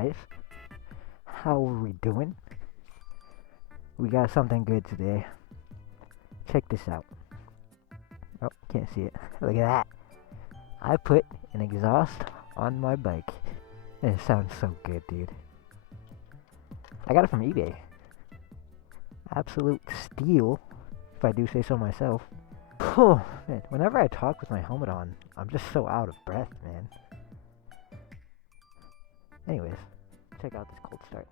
guys? How are we doing? We got something good today. Check this out. Oh, can't see it. Look at that. I put an exhaust on my bike. And it sounds so good, dude. I got it from eBay. Absolute steal, if I do say so myself. Oh, man. Whenever I talk with my helmet on, I'm just so out of breath, man. Anyways, check out this cold start.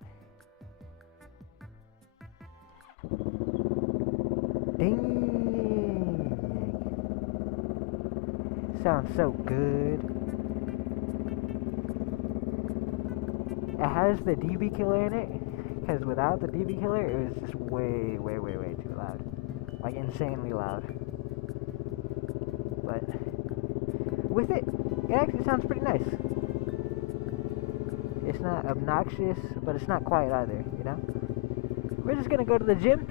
Dang! Sounds so good. It has the DB killer in it, because without the DB killer, it was just way too loud. Like, insanely loud. But with it, it actually sounds pretty nice. It's not obnoxious, but it's not quiet either, you know? We're just gonna go to the gym,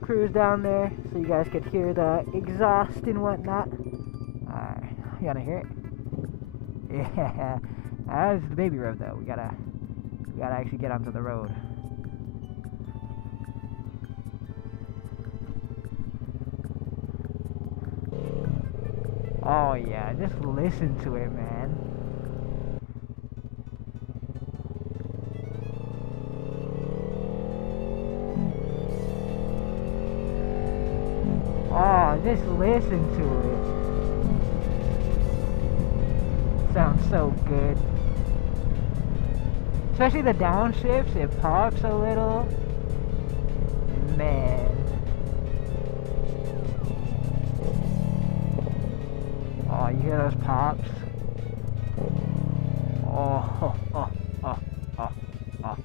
cruise down there, so you guys could hear the exhaust and whatnot. Alright, you wanna hear it? Yeah, that's the baby road though. We gotta actually get onto the road. Oh yeah, just listen to it, man. Oh, just listen to it. Sounds so good. Especially the downshifts, it pops a little. Man. Oh, you hear those pops? Oh, oh, oh, oh, oh.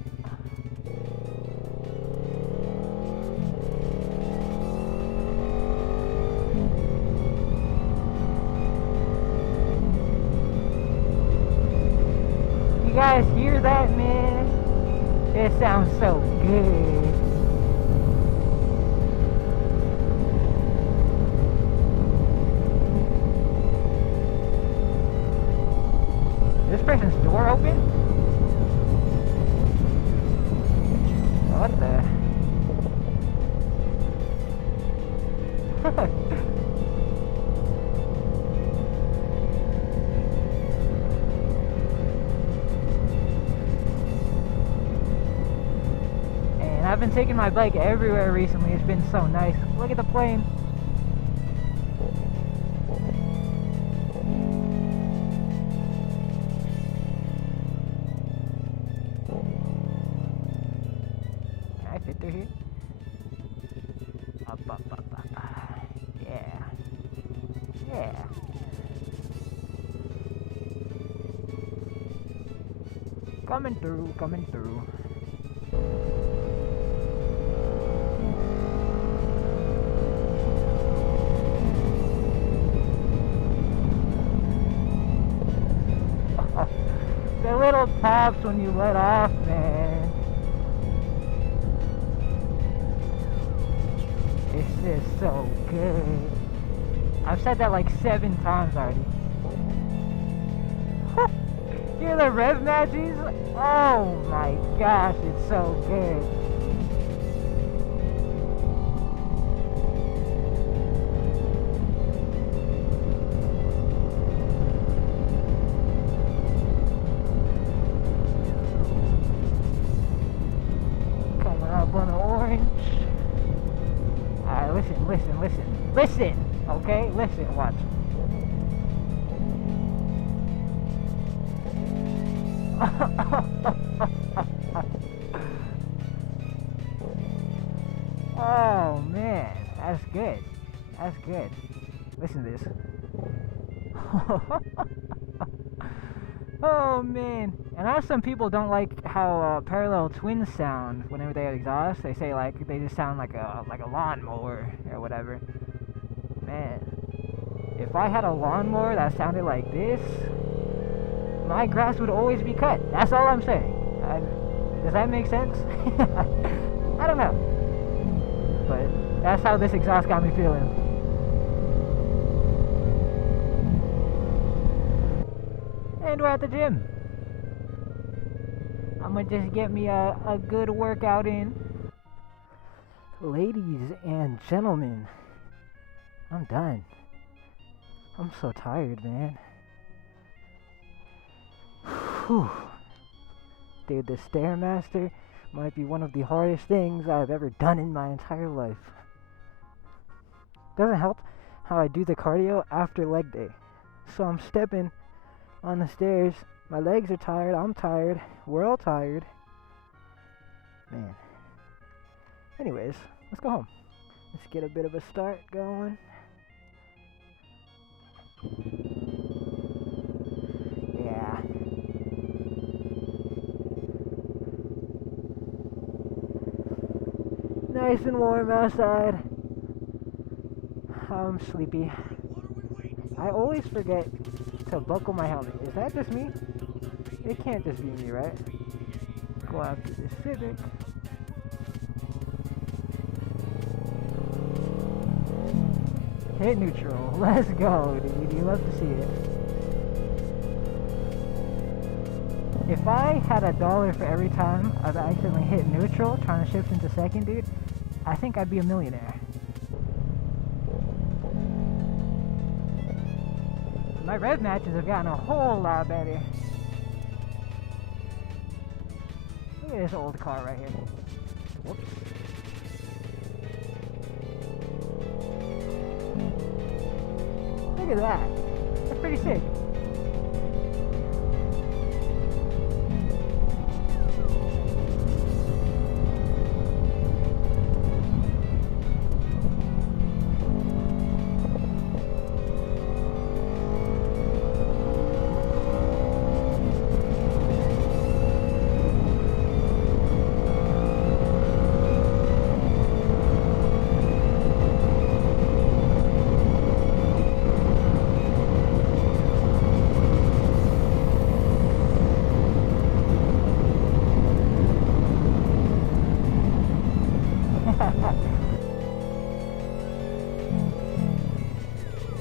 You guys hear that, man? It sounds so good. This person's door open? What the? And I've been taking my bike everywhere recently. It's been so nice. Look at the plane. Through here. Up. Yeah. Yeah. Coming through. The little pops when you let off, man. It's just so good. I've said that like 7 times already. Hear the rev matches? Oh my gosh, it's so good. Coming up on the orange. Alright, listen, okay? Listen, watch. Oh man, that's good. Listen to this. Oh man, and I know some people don't like how parallel twins sound whenever they exhaust. They say like they just sound like a lawnmower or whatever. Man, if I had a lawnmower that sounded like this, my grass would always be cut. That's all I'm saying. Does that make sense? I don't know, but that's how this exhaust got me feeling. And we're at the gym. I'm gonna just get me a good workout in. Ladies and gentlemen, I'm done. I'm so tired, man. Whew. Dude, the Stairmaster might be one of the hardest things I've ever done in my entire life. Doesn't help how I do the cardio after leg day. So I'm stepping on the stairs. My legs are tired. I'm tired. We're all tired. Man. Anyways, let's go home. Let's get a bit of a start going. Yeah. Nice and warm outside. I'm sleepy. I always forget to buckle my helmet. Is that just me? It can't just be me, right? Go after the Civic. Hit neutral. Let's go, dude. You love to see it. If I had $1 for every time I've accidentally hit neutral trying to shift into second, dude, I think I'd be a millionaire. My rev matches have gotten a whole lot better. Look at this old car right here. Whoops. Look at that. That's pretty sick.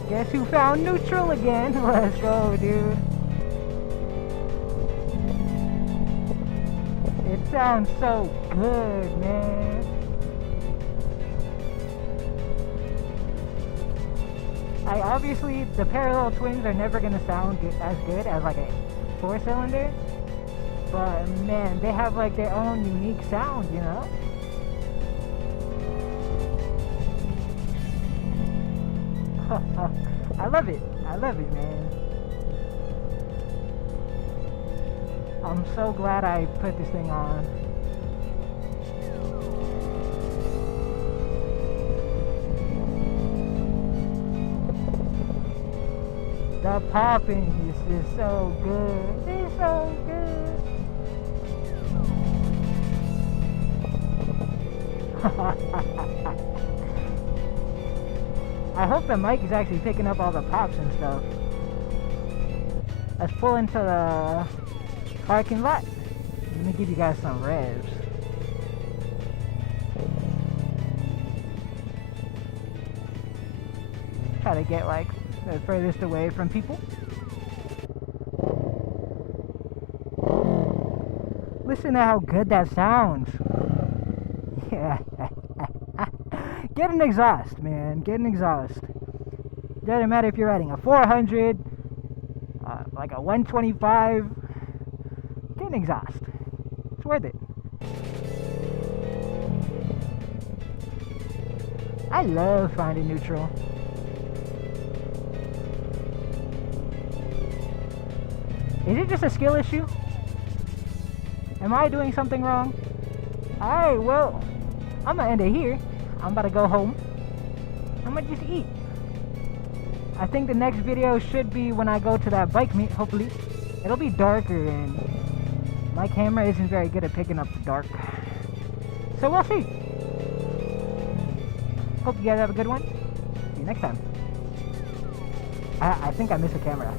Guess who found neutral again? Let's go, dude. It sounds so good, man. Obviously, the parallel twins are never gonna sound as good as like a 4-cylinder, but man, they have like their own unique sound, you know? I love it. I love it, man. I'm so glad I put this thing on. The popping is so good. It's so good. I hope the mic is actually picking up all the pops and stuff. Let's pull into the parking lot. Let me give you guys some revs. Try to get like the furthest away from people. Listen to how good that sounds. Yeah. Get an exhaust, man. Get an exhaust. Doesn't matter if you're riding a 400, like a 125. Get an exhaust. It's worth it. I love finding neutral. Is it just a skill issue? Am I doing something wrong? Alright, well, I'm gonna end it here. I'm about to go home. I'm gonna just eat. I think the next video should be when I go to that bike meet, hopefully. It'll be darker and my camera isn't very good at picking up the dark. So we'll see. Hope you guys have a good one. See you next time. I think I missed the camera.